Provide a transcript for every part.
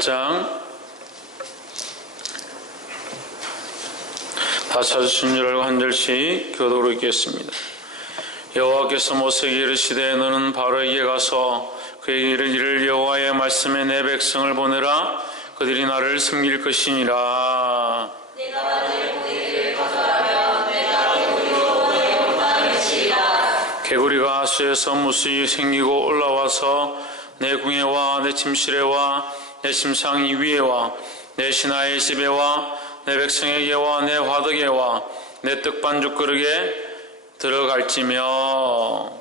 장 다 찾으신 줄 알고 한 절씩 교독으로 읽겠습니다. 여호와께서 모세에게 이르시되 너는 바로에게 가서 그에게 이르기를 여호와의 말씀에 내 백성을 보내라. 그들이 나를 섬길 것이니라. 내가 만일 그들을 거절하면 내가 개구리로 너의 골방을 치리라. 개구리가 하수에서 무수히 생기고 올라와서 내 궁예와 내 침실에와 내 침상 위에와 내 신하의 집에와 내 백성에게와 내 화덕에와 내 떡반죽 그릇에 들어갈지며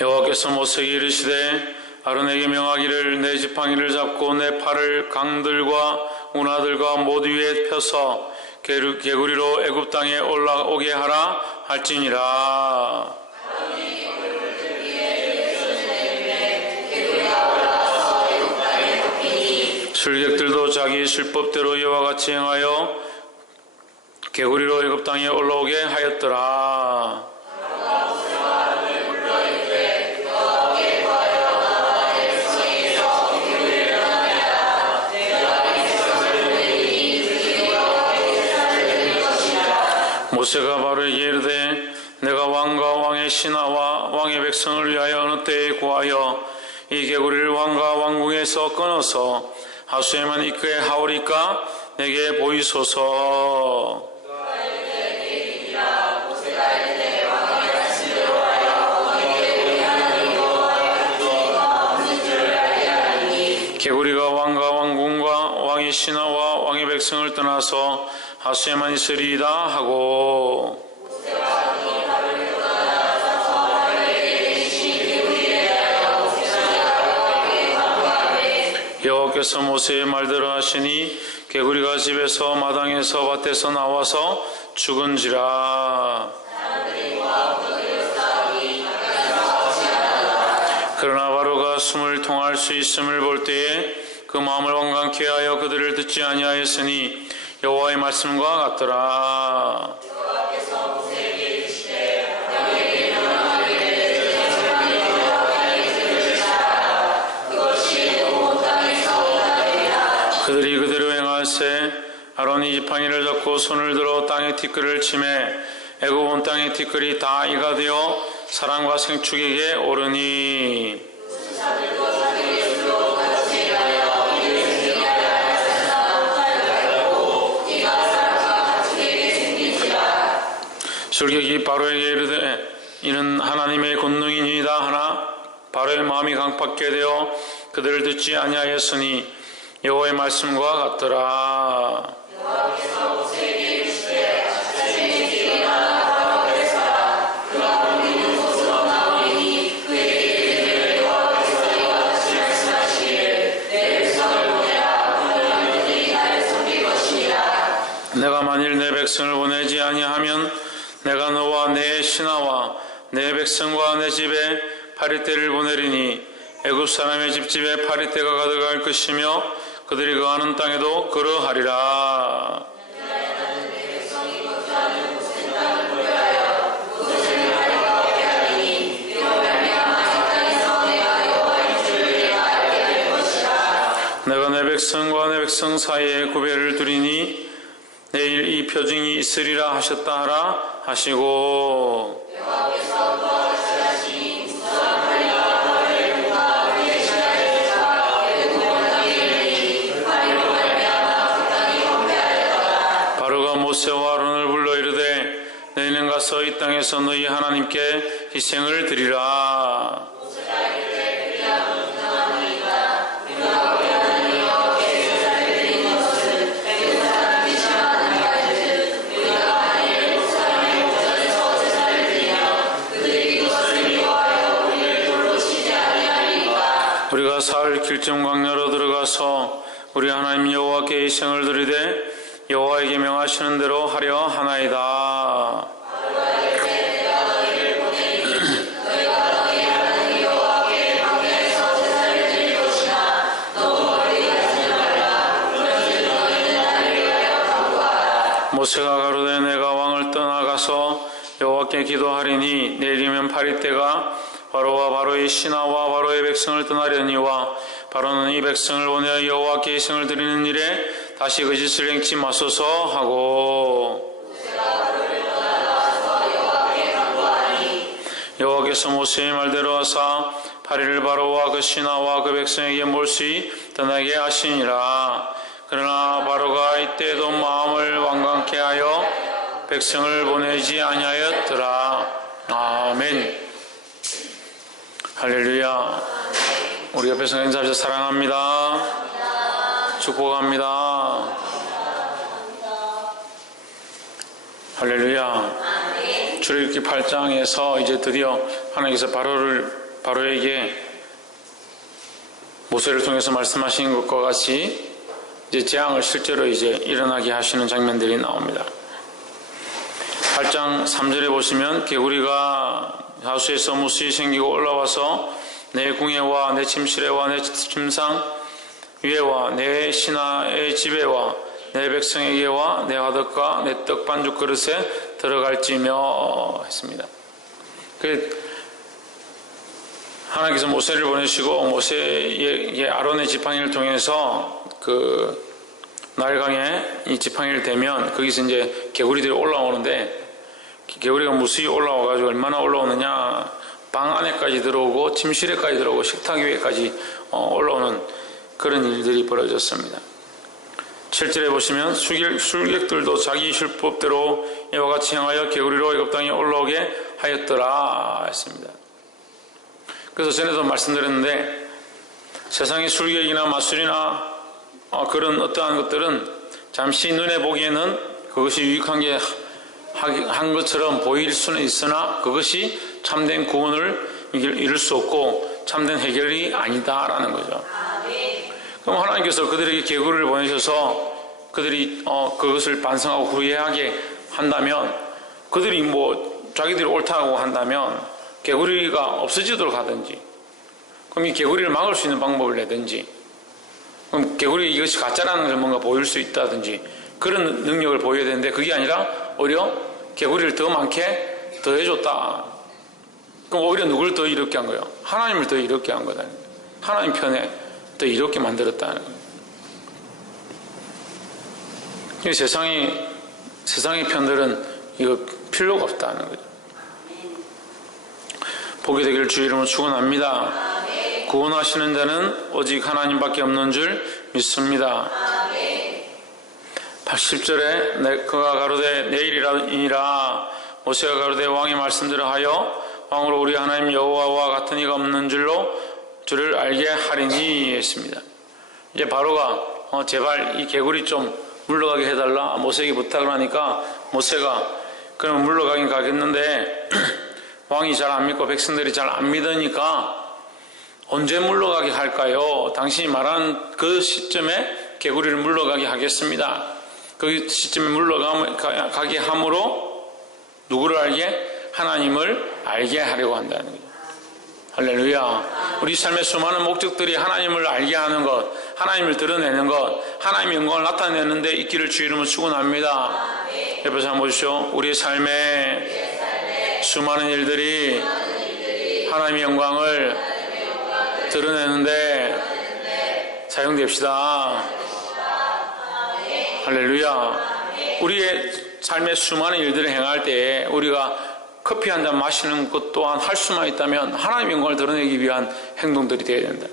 여호와께서 모세에게 이르시되 아론에게 명하기를 내 지팡이를 잡고 내 팔을 강들과 운하들과 모두 위에 펴서 개구리로 애굽 땅에 올라오게 하라 할지니라. 술객들도 자기 술법대로 이와 같이 행하여 개구리로 애굽 땅에 올라오게 하였더라. 모세가 바로에게 이르되 내가 왕과 왕의 신하와 왕의 백성을 위하여 어느 때에 구하여 이 개구리를 왕과 왕궁에서 끊어서 하수에만 있게 하오리까 내게 보이소서. 개구리가 왕과 왕궁과 왕의 신하와 왕의 백성을 떠나서 하수에만 있으리이다 하고 여호와께서 모세의 말대로 하시니 개구리가 집에서 마당에서 밭에서 나와서 죽은지라. 그러나 바로가 숨을 통할 수 있음을 볼 때에 그 마음을 완강케 하여 그들을 듣지 아니하였으니 여호와의 말씀과 같더라. 그들이 그대로 행하세 아론이 지팡이를 잡고 손을 들어 땅의 티끌을 치매 애굽 온 땅의 티끌이 다 이가 되어 사람과 생축에게 오르니 술객이 바로에게 이르되 이는 하나님의 권능이니이다 하나 바로의 마음이 강팍게 되어 그들을 듣지 아니하였으니 여호와의 말씀과 같더라. 내가 만일 내 백성을 보내지 아니하면 내가 너와 내 신하와 내 백성과 내 집에 파리떼를 보내리니 애굽 사람의 집집에 파리떼가 가득할 것이며 그들이 거하는 땅에도 그러하리라. 내가 내 백성과 내 백성 사이에 구별을 두리니 내일 이 표징이 있으리라 하셨다 하라 하시고 바로가 모세와 아론을 불러 이르되 너희는 가서 이 땅에서 너희 하나님께 희생을 드리라. 우리가 사흘 길쯤 광야로 들어가서 우리 하나님 여호와께 희생을 드리되 여호와에게 명하시는 대로 하려 하나이다. 모세가 가로되 내가 왕을 떠나가서 여호와께 기도하리니 내일이면 파리떼가 바로와 바로의 신하와 바로의 백성을 떠나려니와 바로는 이 백성을 보내어 여호와께 희생을 드리는 일에 다시 그 짓을 행치 마소서 하고 여호와께서 모세의 말대로 하사 8일을 바로와 그 신하와 그 백성에게 몰수히 떠나게 하시니라. 그러나 바로가 이때도 마음을 완강케 하여 백성을 보내지 아니하였더라. 아멘. 할렐루야. 우리 옆에서 인사하셔서 사랑합니다. 축복합니다. 할렐루야. 출애굽기 8장에서 이제 드디어 하나님께서 바로에게 모세를 통해서 말씀하신 것과 같이 이제 재앙을 실제로 이제 일어나게 하시는 장면들이 나옵니다. 8장 3절에 보시면 개구리가 하수에서 무수히 생기고 올라와서 내 궁예와 내 침실에와 내 침상 위에와 내 신하의 집에와 내 백성에게와 내 화덕과 내 떡 반죽 그릇에 들어갈지며 했습니다. 하나님께서 모세를 보내시고 모세에게 아론의 지팡이를 통해서 그 나일강에 이 지팡이를 대면 거기서 이제 개구리들이 올라오는데 개구리가 무수히 올라와가지고 얼마나 올라오느냐, 방 안에까지 들어오고 침실에까지 들어오고 식탁 위에까지 올라오는 그런 일들이 벌어졌습니다. 7절에 보시면 술객들도 자기 율법대로 이와 같이 행하여 개구리로 애굽 땅에 올라오게 하였더라 했습니다. 그래서 전에도 말씀드렸는데 세상의 술객이나 마술이나 그런 어떠한 것들은 잠시 눈에 보기에는 그것이 유익한 게 한 것처럼 보일 수는 있으나 그것이 참된 구원을 이룰 수 없고 참된 해결이 아니다라는 거죠. 그럼 하나님께서 그들에게 개구리를 보내셔서 그들이 그것을 반성하고 후회하게 한다면, 그들이 자기들이 옳다고 한다면 개구리가 없어지도록 하든지, 그럼 이 개구리를 막을 수 있는 방법을 내든지, 그럼 개구리 이것이 가짜라는 걸 뭔가 보일 수 있다든지 그런 능력을 보여야 되는데 그게 아니라 오히려 개구리를 더 많게 더 해줬다. 그럼 오히려 누굴 더 이롭게 한 거예요? 하나님을 더 이롭게 한 거다. 하나님 편에 더 이롭게 만들었다는 거예요. 세상의 편들은 이거 필요가 없다는 거죠. 복이 되기를 주의 이름으로 축원합니다. 구원하시는 자는 오직 하나님밖에 없는 줄 믿습니다. 80절에 그가 가로되 내일이니라 모세가 가로되 왕의 말씀대로 하여 왕으로 우리 하나님 여호와와 같은 이가 없는 줄을 알게 하리니 했습니다. 이제 바로가 제발 이 개구리 좀 물러가게 해달라 모세에게 부탁을 하니까 모세가 그러면 물러가긴 가겠는데 왕이 잘 안 믿고 백성들이 잘 안 믿으니까 언제 물러가게 할까요? 당신이 말한 그 시점에 개구리를 물러가게 하겠습니다. 그 시점에 물러가게 함으로 누구를 알게? 하나님을 알게 하려고 한다는 거예요. 할렐루야. 우리 삶의 수많은 목적들이 하나님을 알게 하는 것, 하나님을 드러내는 것, 하나님의 영광을 나타내는 데 있기를 주의 이름으로 축원합니다. 옆에서 한번 보십시오. 우리의 삶에 수많은 일들이 하나님의 영광을 드러내는데 사용됩시다. 할렐루야. 우리의 삶의 수많은 일들을 행할 때에 우리가 커피 한 잔 마시는 것 또한 할 수만 있다면 하나님의 영광을 드러내기 위한 행동들이 되어야 된다.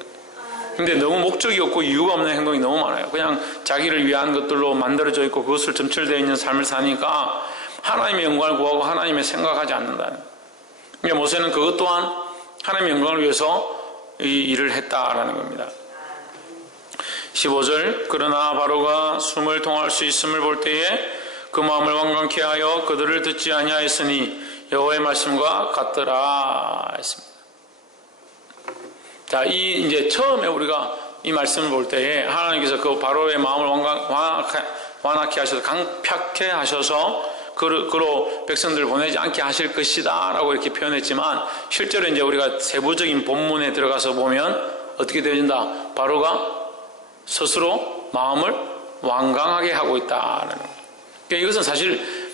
근데 너무 목적이 없고 이유가 없는 행동이 너무 많아요. 그냥 자기를 위한 것들로 만들어져 있고 그것을 점철되어 있는 삶을 사니까 하나님의 영광을 구하고 하나님의 생각하지 않는다는 거예요. 그러니까 모세는 그것 또한 하나님의 영광을 위해서 이 일을 했다라는 겁니다. 15절 그러나 바로가 숨을 통할 수 있음을 볼 때에 그 마음을 완강케 하여 그들을 듣지 아니하였으니 여호와의 말씀과 같더라 했습니다. 자, 이제 처음에 우리가 이 말씀을 볼 때에 하나님께서 그 바로의 마음을 완악케 하셔서 강팍케 하셔서 그로 백성들을 보내지 않게 하실 것이다 라고 이렇게 표현했지만 실제로 이제 우리가 세부적인 본문에 들어가서 보면 어떻게 되어진다? 바로가 스스로 마음을 완강하게 하고 있다라는 거예요. 그러니까 이것은 사실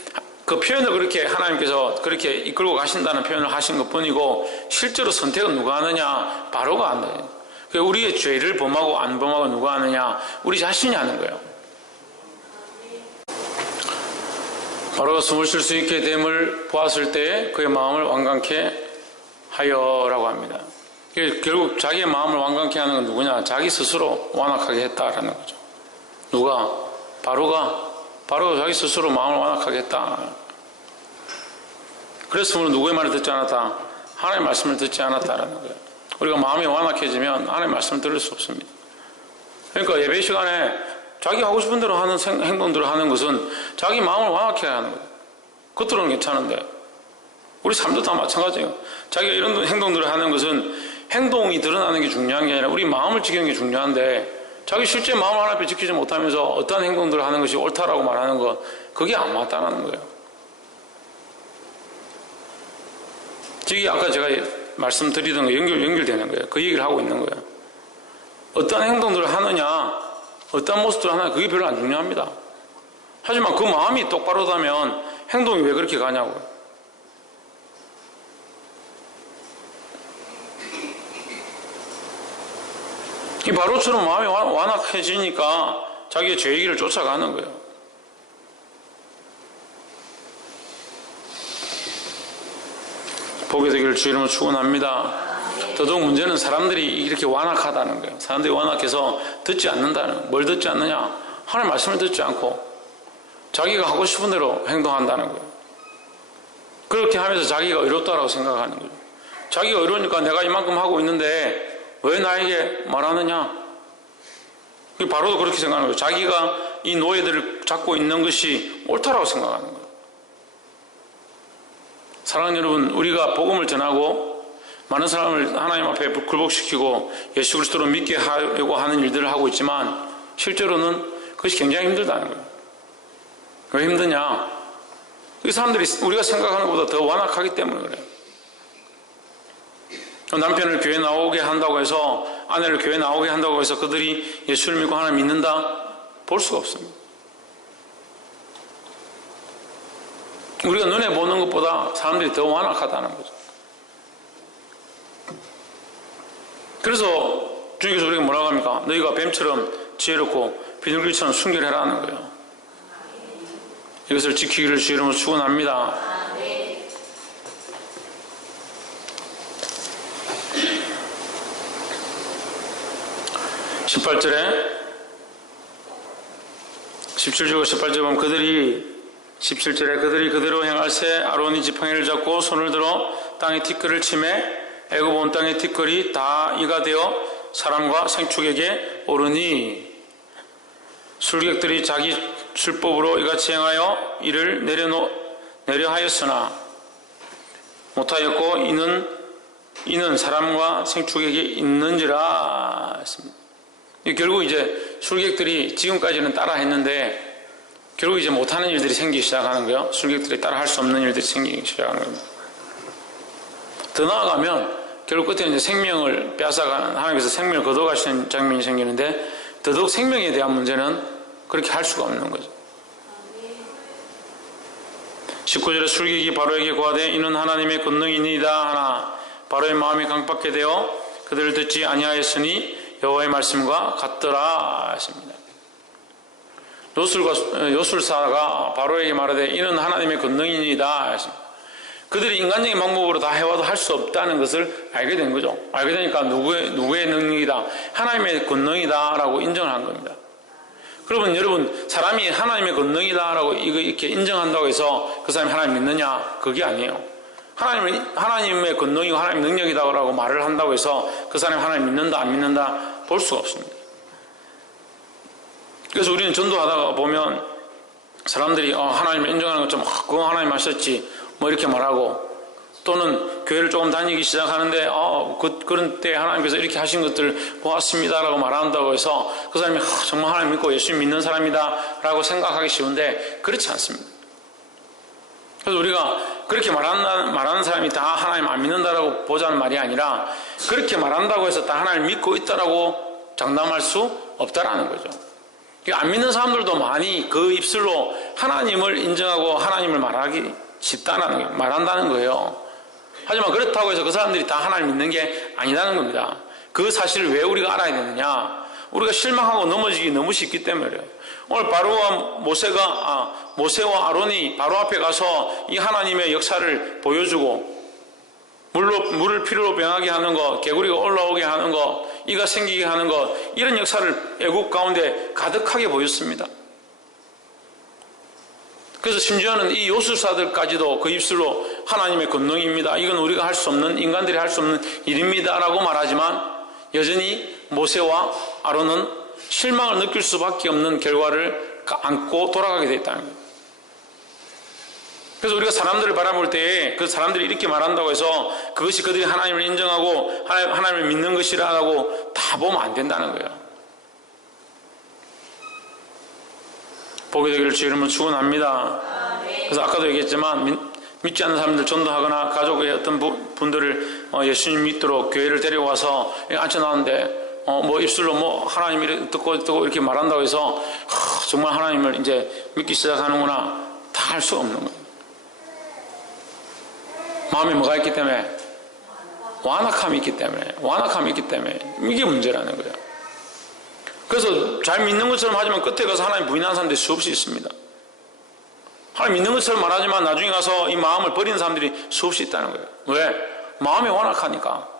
그 표현을 그렇게 하나님께서 그렇게 이끌고 가신다는 표현을 하신 것 뿐이고 실제로 선택은 누가 하느냐? 바로가 한다. 우리의 죄를 범하고 안 범하고 누가 하느냐? 우리 자신이 하는 거예요. 바로가 숨을 쉴 수 있게 됨을 보았을 때 그의 마음을 완강케 하여라고 합니다. 결국 자기의 마음을 완강케 하는 건 누구냐? 자기 스스로 완악하게 했다라는 거죠. 누가? 바로가 자기 스스로 마음을 완악하게 했다. 그랬으므로 누구의 말을 듣지 않았다? 하나님의 말씀을 듣지 않았다라는 거예요. 우리가 마음이 완악해지면 하나님의 말씀을 들을 수 없습니다. 그러니까 예배 시간에 자기 하고 싶은 대로 하는 행동들을 하는 것은 자기 마음을 완악해 하는 거예요. 겉으로는 괜찮은데 우리 삶도 다 마찬가지예요. 자기가 이런 행동들을 하는 것은 행동이 드러나는 게 중요한 게 아니라 우리 마음을 지키는 게 중요한데 자기 실제 마음을 하나님 앞에 지키지 못하면서 어떤 행동들을 하는 것이 옳다라고 말하는 것, 그게 안 맞다는 거예요. 지금 아까 제가 말씀드리던 거 연결되는 거예요. 그 얘기를 하고 있는 거예요. 어떤 행동들을 하느냐, 어떤 모습들을 하느냐, 그게 별로 안 중요합니다. 하지만 그 마음이 똑바로다면 행동이 왜 그렇게 가냐고요. 이 바로처럼 마음이 완악해지니까 자기의 죄의 길을 쫓아가는 거예요. 복이 되기를 주 이름으로 축원합니다. 더더욱 문제는 사람들이 이렇게 완악하다는 거예요. 사람들이 완악해서 듣지 않는다는, 뭘 듣지 않느냐? 하나님의 말씀을 듣지 않고 자기가 하고 싶은 대로 행동한다는 거예요. 그렇게 하면서 자기가 의롭다라고 생각하는 거죠. 자기가 의로우니까 내가 이만큼 하고 있는데 왜 나에게 말하느냐? 바로도 그렇게 생각하는 거예요. 자기가 이 노예들을 잡고 있는 것이 옳다라고 생각하는 거예요. 사랑하는 여러분, 우리가 복음을 전하고 많은 사람을 하나님 앞에 굴복시키고 예수 그리스도로 믿게 하려고 하는 일들을 하고 있지만 실제로는 그것이 굉장히 힘들다는 거예요. 왜 힘드냐? 이 사람들이 우리가 생각하는 것보다 더 완악하기 때문에 그래요. 남편을 교회 나오게 한다고 해서, 아내를 교회 나오게 한다고 해서 그들이 예수를 믿고 하나님 믿는다? 볼 수가 없습니다. 우리가 눈에 보는 것보다 사람들이 더 완악하다는 거죠. 그래서 주님께서 우리가 뭐라고 합니까? 너희가 뱀처럼 지혜롭고 비둘기처럼 순결해라는 거예요. 이것을 지키기를 주 이름으로 축원합니다. 18절에 17절과 18절에 보면 그들이 17절에 그들이 그대로 행할세 아론이 지팡이를 잡고 손을 들어 땅의 티끌을 치매 애굽 온 땅의 티끌이 다 이가 되어 사람과 생축에게 오르니 술객들이 자기 술법으로 이같이 행하여 이를 내려 하였으나 못하였고 이는 사람과 생축에게 있는지라 했습니다. 결국 이제 술객들이 지금까지는 따라 했는데 결국 이제 못하는 일들이 생기기 시작하는 거예요. 술객들이 따라 할 수 없는 일들이 생기기 시작하는 겁니다. 더 나아가면 결국 끝에는 이제 생명을 빼앗아가는, 하나님께서 생명을 거둬가시는 장면이 생기는데 더더욱 생명에 대한 문제는 그렇게 할 수가 없는 거죠. 19절에 술객이 바로에게 고하되 이는 하나님의 권능이니이다 하나 바로의 마음이 강팍하게 되어 그들을 듣지 아니하였으니 여호와의 말씀과 같더라 하십니다. 요술사가 바로에게 말하되 이는 하나님의 권능이니이다 하십니다. 그들이 인간적인 방법으로 다 해와도 할 수 없다는 것을 알게 된 거죠. 알게 되니까 누구의 능력이다? 하나님의 권능이다 라고 인정을 한 겁니다. 그러면 여러분, 사람이 하나님의 권능이다 라고 이렇게 인정한다고 해서 그 사람이 하나님 믿느냐? 그게 아니에요. 하나님의 권능이고 하나님의 능력이다 라고 말을 한다고 해서 그 사람이 하나님 믿는다 안 믿는다 볼 수가 없습니다. 그래서 우리는 전도하다가 보면 사람들이 하나님을 인정하는 것처럼 그거 하나님 하셨지 뭐 이렇게 말하고, 또는 교회를 조금 다니기 시작하는데 그런 때 하나님께서 이렇게 하신 것들 보았습니다 라고 말한다고 해서 그 사람이 정말 하나님 믿고 예수 믿는 사람이다 라고 생각하기 쉬운데 그렇지 않습니다. 그래서 우리가 그렇게 말하는 사람이 다 하나님 안 믿는다라고 보자는 말이 아니라 그렇게 말한다고 해서 다 하나님 믿고 있다라고 장담할 수 없다라는 거죠. 안 믿는 사람들도 많이 그 입술로 하나님을 인정하고 하나님을 말하기 쉽다는 거예요. 말한다는 거예요. 하지만 그렇다고 해서 그 사람들이 다 하나님 믿는 게 아니라는 겁니다. 그 사실을 왜 우리가 알아야 되느냐? 우리가 실망하고 넘어지기 너무 쉽기 때문에 그래요. 오늘 모세와 아론이 바로 앞에 가서 이 하나님의 역사를 보여주고 물을 피로 변하게 하는 것, 개구리가 올라오게 하는 것, 이가 생기게 하는 것, 이런 역사를 애국 가운데 가득하게 보였습니다. 그래서 심지어는 이 요술사들까지도 그 입술로 하나님의 권능입니다, 이건 우리가 할 수 없는, 인간들이 할 수 없는 일입니다 라고 말하지만 여전히 모세와 아론은 실망을 느낄 수밖에 없는 결과를 안고 돌아가게 되어 있다는 거예요. 그래서 우리가 사람들을 바라볼 때에 그 사람들이 이렇게 말한다고 해서 그것이 그들이 하나님을 인정하고 하나님을 믿는 것이라고 다 보면 안 된다는 거예요. 복이 되기를 주의 이름으로 축원합니다. 그래서 아까도 얘기했지만 믿지 않는 사람들 전도하거나 가족의 어떤 분들을 예수님 믿도록 교회를 데려와서 앉혀놨는데 입술로 하나님을 듣고 이렇게 말한다고 해서 정말 하나님을 이제 믿기 시작하는구나, 다 할 수 없는 거예요. 마음에 뭐가 있기 때문에? 완악함이 있기 때문에 이게 문제라는 거예요. 그래서 잘 믿는 것처럼 하지만 끝에 가서 하나님 부인하는 사람들이 수없이 있습니다. 하나님 믿는 것처럼 말하지만 나중에 가서 이 마음을 버리는 사람들이 수없이 있다는 거예요. 왜? 마음이 완악하니까.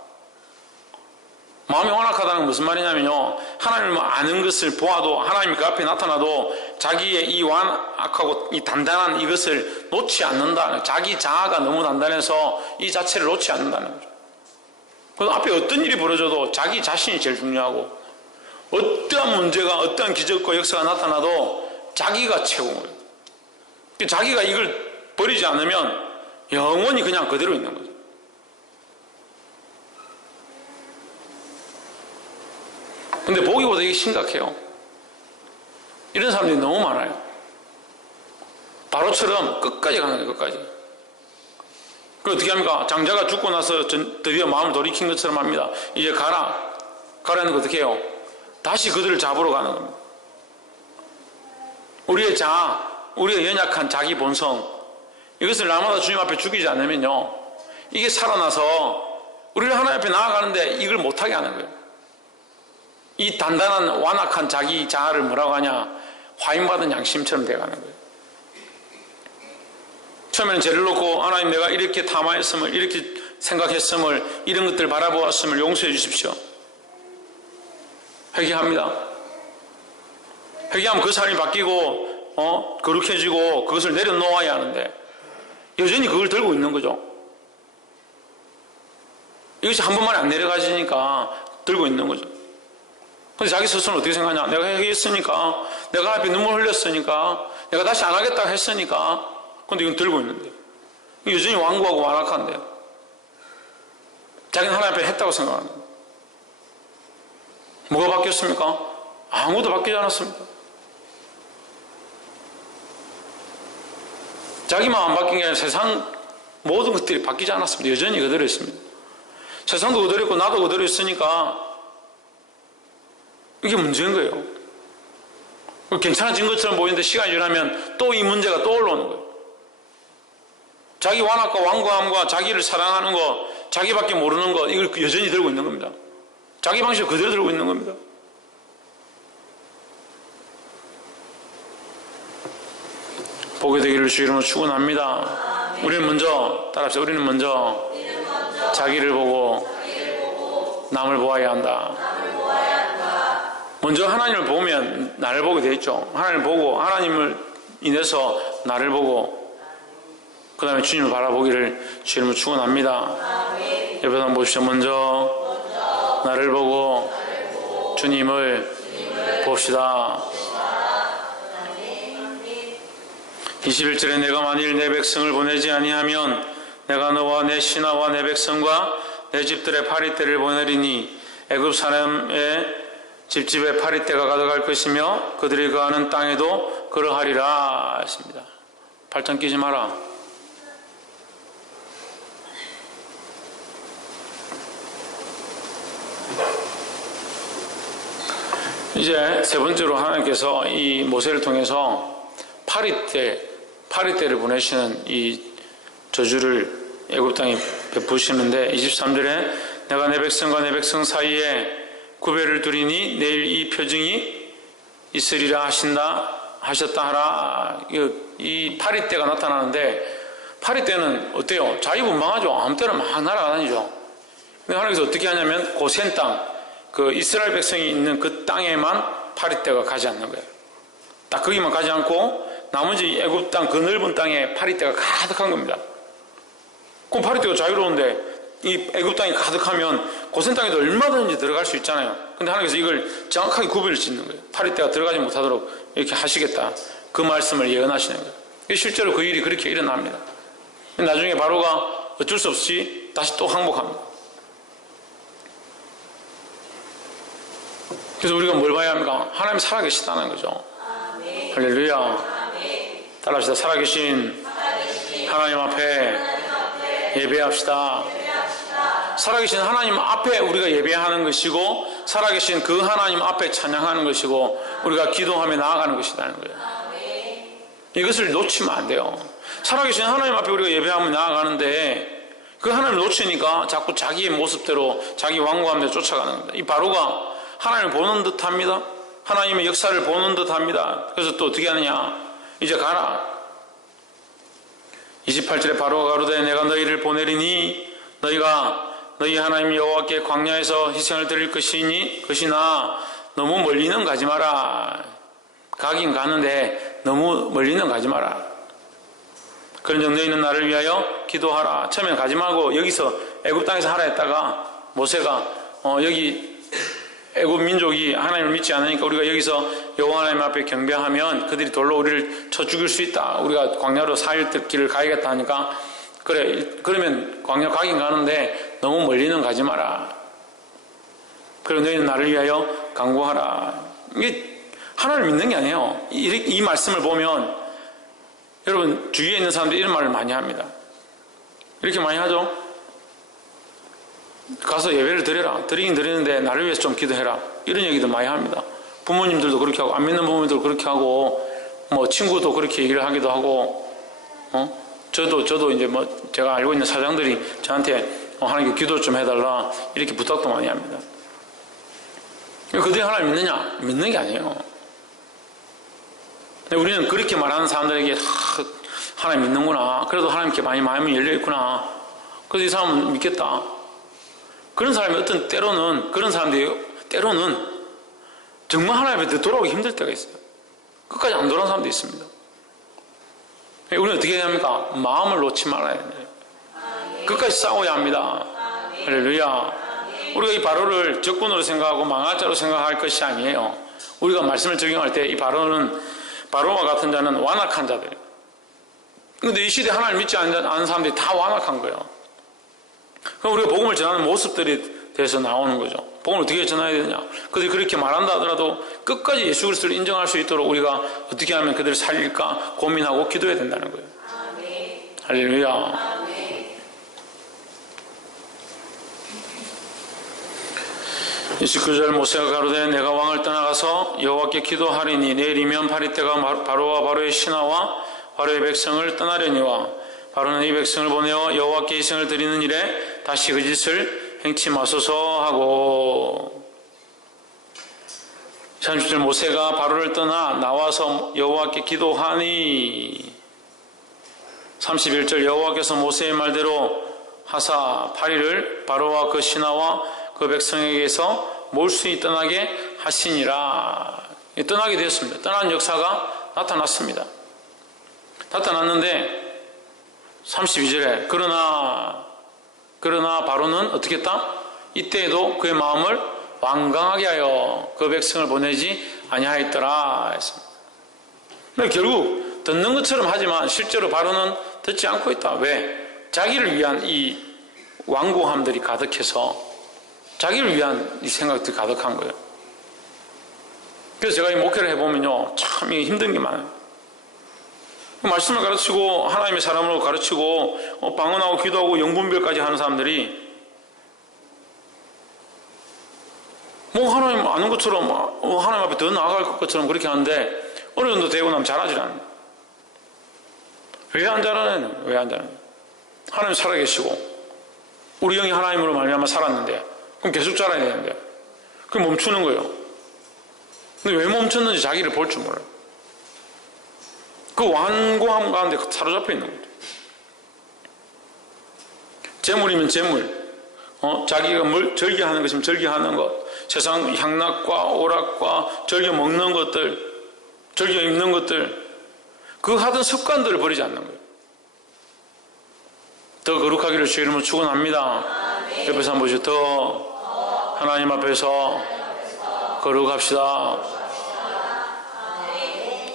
마음이 완악하다는 건 무슨 말이냐면요, 하나님을 아는 것을 보아도, 하나님이 그 앞에 나타나도 자기의 이 완악하고 이 단단한 이것을 놓지 않는다는, 자기 자아가 너무 단단해서 이 자체를 놓지 않는다는 거죠. 그래서 앞에 어떤 일이 벌어져도 자기 자신이 제일 중요하고, 어떠한 문제가, 어떠한 기적과 역사가 나타나도 자기가 최고인 거예요. 자기가 이걸 버리지 않으면 영원히 그냥 그대로 있는 거죠. 근데 보기보다 이게 심각해요. 이런 사람들이 너무 많아요. 바로처럼 끝까지 가는 거예요, 끝까지. 그럼 어떻게 합니까? 장자가 죽고 나서 드디어 마음을 돌이킨 것처럼 합니다. 이제 가라는 거 어떻게 해요? 다시 그들을 잡으러 가는 겁니다. 우리의 자아, 우리의 연약한 자기 본성, 이것을 날마다 주님 앞에 죽이지 않으면요, 이게 살아나서 우리를 하나님 앞에 나아가는데 이걸 못하게 하는 거예요. 이 단단한 완악한 자기 자아를 뭐라고 하냐? 화인받은 양심처럼 되어가는 거예요. 처음에는 죄를 놓고 하나님, 내가 이렇게 탐하였음을, 이렇게 생각했음을, 이런 것들 바라보았음을 용서해 주십시오. 회개합니다. 회개하면 그 사람이 바뀌고 거룩해지고 그것을 내려놓아야 하는데 여전히 그걸 들고 있는 거죠. 이것이 한 번만에 안 내려가지니까 들고 있는 거죠. 근데 자기 스스로는 어떻게 생각하냐? 내가 회개했으니까, 내가 앞에 눈물 흘렸으니까, 내가 다시 안 하겠다고 했으니까. 근데 이건 들고 있는데 여전히 완고하고 완악한데요. 자기는 하나님 앞에 했다고 생각하는 거예요. 뭐가 바뀌었습니까? 아무것도 바뀌지 않았습니다. 자기만 안 바뀐 게 아니라 세상 모든 것들이 바뀌지 않았습니다. 여전히 그대로 있습니다. 세상도 그대로 있고 나도 그대로 있으니까 이게 문제인 거예요. 괜찮아진 것처럼 보이는데 시간이 지나면 또 이 문제가 또 올라오는 거예요. 자기 완악과 완고함과 자기를 사랑하는 것, 자기밖에 모르는 것, 이걸 여전히 들고 있는 겁니다. 자기 방식을 그대로 들고 있는 겁니다. 복이 되기를 주 이름으로 축원합니다. 우리는 먼저 따라합시다. 우리는 먼저 자기를 보고 남을 보아야 한다. 먼저 하나님을 보면 나를 보게 돼 있죠. 하나님을 보고 하나님을 인해서 나를 보고 그 다음에 주님을 바라보기를 주 이름으로 축원합니다. 옆에 한번 보십시오. 먼저 나를 보고 주님을 봅시다. 21절에 내가 만일 내 백성을 보내지 아니하면 내가 너와 내 신하와 내 백성과 내 집들의 파리떼를 보내리니 애굽 사람의 집집에 파리떼가 가득할 것이며 그들이 거하는 땅에도 그러하리라 했습니다. 발전 끼지 마라. 이제 세 번째로 하나님께서 이 모세를 통해서 파리떼를 보내시는 이 저주를 애굽 땅에 베푸시는데 23절에 내가 내 백성과 내 백성 사이에 구별을 두리니 내일 이 표징이 있으리라 하셨다 하라. 이 파리떼가 나타나는데 파리떼는 어때요? 자유분방하죠. 아무 때나 막 날아다니죠. 근데 하나님께서 어떻게 하냐면 고센 땅, 그 이스라엘 백성이 있는 그 땅에만 파리떼가 가지 않는 거예요. 딱 거기만 가지 않고 나머지 애굽 땅 그 넓은 땅에 파리떼가 가득한 겁니다. 그럼 파리떼가 자유로운데 이 애굽 땅이 가득하면 고센 땅에도 얼마든지 들어갈 수 있잖아요. 근데 하나님께서 이걸 정확하게 구별을 짓는 거예요. 파리떼가 들어가지 못하도록 이렇게 하시겠다. 그 말씀을 예언하시는 거예요. 실제로 그 일이 그렇게 일어납니다. 나중에 바로가 어쩔 수 없이 다시 또 항복합니다. 그래서 우리가 뭘 봐야 합니까? 하나님 살아계시다는 거죠. 아멘. 할렐루야. 아멘. 따라합시다. 살아계신 하나님 앞에 예배합시다. 살아계신 하나님 앞에 우리가 예배하는 것이고 살아계신 그 하나님 앞에 찬양하는 것이고 우리가 기도하며 나아가는 것이라는 거예요. 이것을 놓치면 안 돼요. 살아계신 하나님 앞에 우리가 예배하며 나아가는데 그 하나님을 놓치니까 자꾸 자기의 모습대로 자기 완고함대로 쫓아가는 겁니다. 이 바로가 하나님을 보는 듯합니다. 하나님의 역사를 보는 듯합니다. 그래서 또 어떻게 하느냐? 이제 가라. 28절에 바로가 가로되 내가 너희를 보내리니 너희가 너희 하나님 여호와께 광야에서 희생을 드릴 것이나 너무 멀리는 가지 마라. 가긴 가는데 너무 멀리는 가지 마라. 그런즉 너희는 나를 위하여 기도하라. 처음에는 가지 말고 여기서 애굽 땅에서 하라 했다가 모세가 여기 애굽 민족이 하나님을 믿지 않으니까 우리가 여기서 여호와 하나님 앞에 경배하면 그들이 돌로 우리를 쳐 죽일 수 있다. 우리가 광야로 4일 길을 가야겠다 하니까 그래 그러면 광야 가긴 가는데 너무 멀리는 가지 마라. 그리고 너희는 나를 위하여 간구하라. 이게 하나님을 믿는 게 아니에요. 이 말씀을 보면 여러분 주위에 있는 사람들이 이런 말을 많이 합니다. 이렇게 많이 하죠. 가서 예배를 드려라. 드리긴 드리는데 나를 위해서 좀 기도해라. 이런 얘기도 많이 합니다. 부모님들도 그렇게 하고 안 믿는 부모님들도 그렇게 하고 뭐 친구도 그렇게 얘기를 하기도 하고 저도 이제 뭐 제가 알고 있는 사장들이 저한테 하나님께 기도 좀 해달라 이렇게 부탁도 많이 합니다. 그들이 하나님 믿느냐? 믿는 게 아니에요. 근데 우리는 그렇게 말하는 사람들에게 하나님 믿는구나. 그래도 하나님께 많이 마음이 열려있구나. 그래서 이 사람은 믿겠다. 그런 사람이 그런 사람들이 때로는 정말 하나님 앞에 돌아오기 힘들 때가 있어요. 끝까지 안 돌아온 사람도 있습니다. 우리는 어떻게 해야 합니까? 마음을 놓지 말아야 돼요. 끝까지 싸워야 합니다. 할렐루야. 우리가 이 바로를 적군으로 생각하고 망할 자로 생각할 것이 아니에요. 우리가 말씀을 적용할 때 이 바로와 같은 자는 완악한 자들이에요. 그런데 이 시대에 하나님을 믿지 않는 사람들이 다 완악한 거예요. 그럼 우리가 복음을 전하는 모습들이 돼서 나오는 거죠. 복음을 어떻게 전해야 되느냐? 그들이 그렇게 말한다 하더라도 끝까지 예수 그리스도를 인정할 수 있도록 우리가 어떻게 하면 그들을 살릴까 고민하고 기도해야 된다는 거예요. 아멘. 할렐루야. 아멘. 29절 모세가 가로되 내가 왕을 떠나가서 여호와께 기도하리니 내일이면 파리떼가 바로와 바로의 신하와 바로의 백성을 떠나려니와 바로는 이 백성을 보내어 여호와께 희생을 드리는 일에 다시 그 짓을 행치 마소서 하고 30절 모세가 바로를 떠나 나와서 여호와께 기도하니 31절 여호와께서 모세의 말대로 하사 파리를 바로와 그 신하와 그 백성에게서 몰수히 떠나게 하시니라. 떠나게 되었습니다. 떠난 역사가 나타났습니다. 나타났는데 32절에 그러나 바로는 어떻게 했다? 이때에도 그의 마음을 완강하게 하여 그 백성을 보내지 아니하였더라 했습니다. 결국 듣는 것처럼 하지만 실제로 바로는 듣지 않고 있다. 왜? 자기를 위한 이 완고함들이 가득해서 자기를 위한 이 생각들이 가득한 거예요. 그래서 제가 이 목회를 해보면요 참 힘든 게 많아요. 말씀을 가르치고 하나님의 사람으로 가르치고 방언하고 기도하고 영분별까지 하는 사람들이 뭐 하나님 아는 것처럼 하나님 앞에 더 나아갈 것처럼 그렇게 하는데 어느 정도 되고 나면 잘하지 않아요. 왜 안 잘하느냐? 왜 안 잘하느냐? 하나님 살아계시고 우리 영이 하나님으로 말미암아 살았는데 그럼 계속 자라야 되는데 그럼 멈추는 거예요. 근데 왜 멈췄는지 자기를 볼 줄 몰라요. 그 완고함 가운데 사로잡혀 있는 거죠. 재물이면 재물, 자기가 뭘 절개하는 것이면 절개하는 것, 세상 향락과 오락과 절개 먹는 것들, 절개 입는 것들, 그 하던 습관들을 버리지 않는 거예요. 더 거룩하기를 주의 이름으로 축원합니다. 옆에서 한번 보시죠. 더 하나님 앞에서 거룩합시다.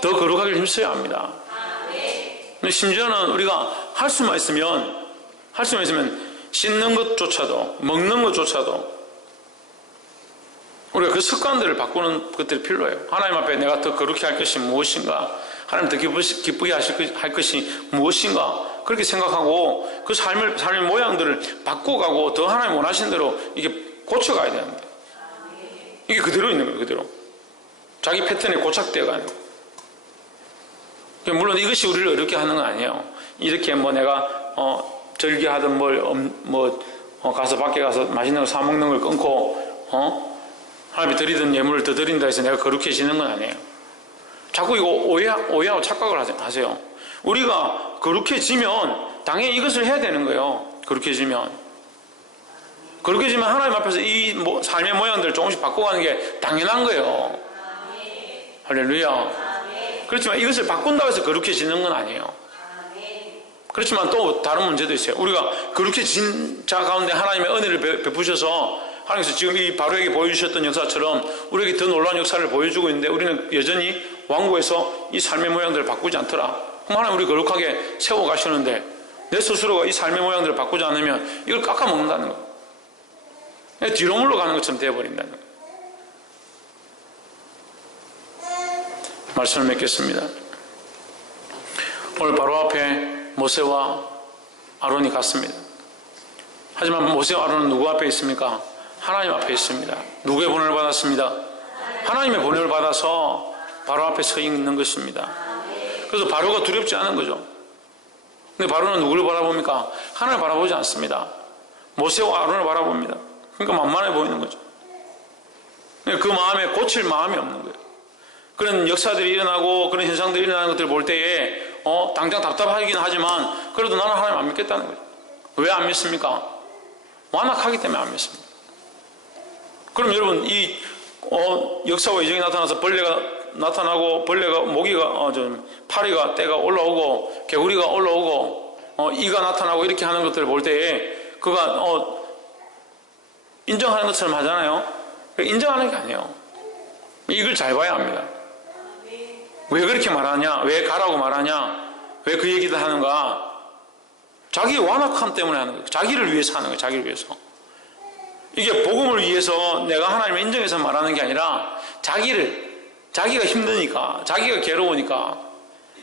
더 거룩하기를 힘써야 합니다. 근데 심지어는 우리가 할 수만 있으면 씻는 것조차도 먹는 것조차도 우리가 그 습관들을 바꾸는 것들이 필요해요. 하나님 앞에 내가 더 거룩히 할 것이 무엇인가, 하나님 더 기쁘게 할 것이 무엇인가, 그렇게 생각하고 그 삶의 모양들을 바꿔가고 더 하나님 원하시는 대로 이게 고쳐가야 되는데 이게 그대로 있는 거예요. 그대로 자기 패턴에 고착되어 가는 거예요. 물론 이것이 우리를 어렵게 하는 건 아니에요. 이렇게 뭐 내가 절개하든 가서 밖에 가서 맛있는 거 사 먹는 걸 끊고 하나님이 드리던 예물을 더 드린다 해서 내가 거룩해지는 건 아니에요. 자꾸 이거 오해하고 착각을 하세요. 우리가 거룩해지면 당연히 이것을 해야 되는 거예요. 거룩해지면 하나님 앞에서 이 삶의 모양들을 조금씩 바꿔가는 게 당연한 거예요. 할렐루야. 그렇지만 이것을 바꾼다고 해서 거룩해지는 건 아니에요. 그렇지만 또 다른 문제도 있어요. 우리가 거룩해진 자 가운데 하나님의 은혜를 베푸셔서 하나님께서 지금 이 바로에게 보여주셨던 역사처럼 우리에게 더 놀라운 역사를 보여주고 있는데 우리는 여전히 완고해서 이 삶의 모양들을 바꾸지 않더라. 그럼 하나님 우리 거룩하게 세워가시는데 내 스스로가 이 삶의 모양들을 바꾸지 않으면 이걸 깎아먹는다는 거예요. 뒤로 물러가는 것처럼 되어버린다는 거예요. 말씀을 맺겠습니다. 오늘 바로 앞에 모세와 아론이 갔습니다. 하지만 모세와 아론은 누구 앞에 있습니까? 하나님 앞에 있습니다. 누구의 본을 받았습니다? 하나님의 본을 받아서 바로 앞에 서 있는 것입니다. 그래서 바로가 두렵지 않은 거죠. 근데 바로는 누구를 바라봅니까? 하나님을 바라보지 않습니다. 모세와 아론을 바라봅니다. 그러니까 만만해 보이는 거죠. 그 마음에 고칠 마음이 없는 거예요. 그런 역사들이 일어나고 그런 현상들이 일어나는 것들을 볼 때에 당장 답답하긴 하지만 그래도 나는 하나님 안 믿겠다는 거예요. 왜 안 믿습니까? 완악하기 때문에 안 믿습니다. 그럼 여러분 이 역사와 이정이 나타나서 벌레가 나타나고 벌레가 모기가 파리가 때가 올라오고 개구리가 올라오고 이가 나타나고 이렇게 하는 것들을 볼 때에 그가 인정하는 것처럼 하잖아요. 인정하는 게 아니에요. 이걸 잘 봐야 합니다. 왜 그렇게 말하냐? 왜 가라고 말하냐? 왜 그 얘기를 하는가? 자기의 완악함 때문에 하는 거예요. 자기를 위해서 하는 거예요. 자기를 위해서. 이게 복음을 위해서 내가 하나님을 인정해서 말하는 게 아니라 자기가 힘드니까, 자기가 괴로우니까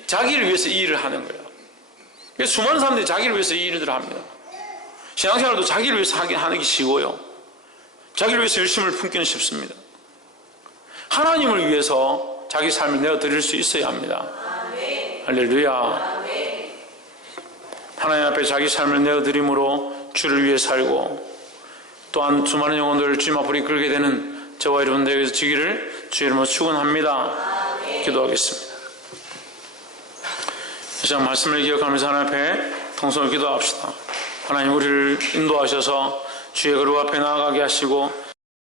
자기를 위해서 이 일을 하는 거예요. 수많은 사람들이 자기를 위해서 이 일을 합니다. 신앙생활도 자기를 위해서 하는 게 쉬워요. 자기를 위해서 열심을 품기는 쉽습니다. 하나님을 위해서 자기 삶을 내어드릴 수 있어야 합니다. 할렐루야. 하나님 앞에 자기 삶을 내어드림으로 주를 위해 살고 또한 수많은 영혼들을 주님 앞으로 이끌게 되는 저와 여러분들에게서 지기를 주의 이름으로 축원합니다. 기도하겠습니다. 이 시간 말씀을 기억하면서 하나님 앞에 통성을 기도합시다. 하나님 우리를 인도하셔서 주의 거룩 앞에 나아가게 하시고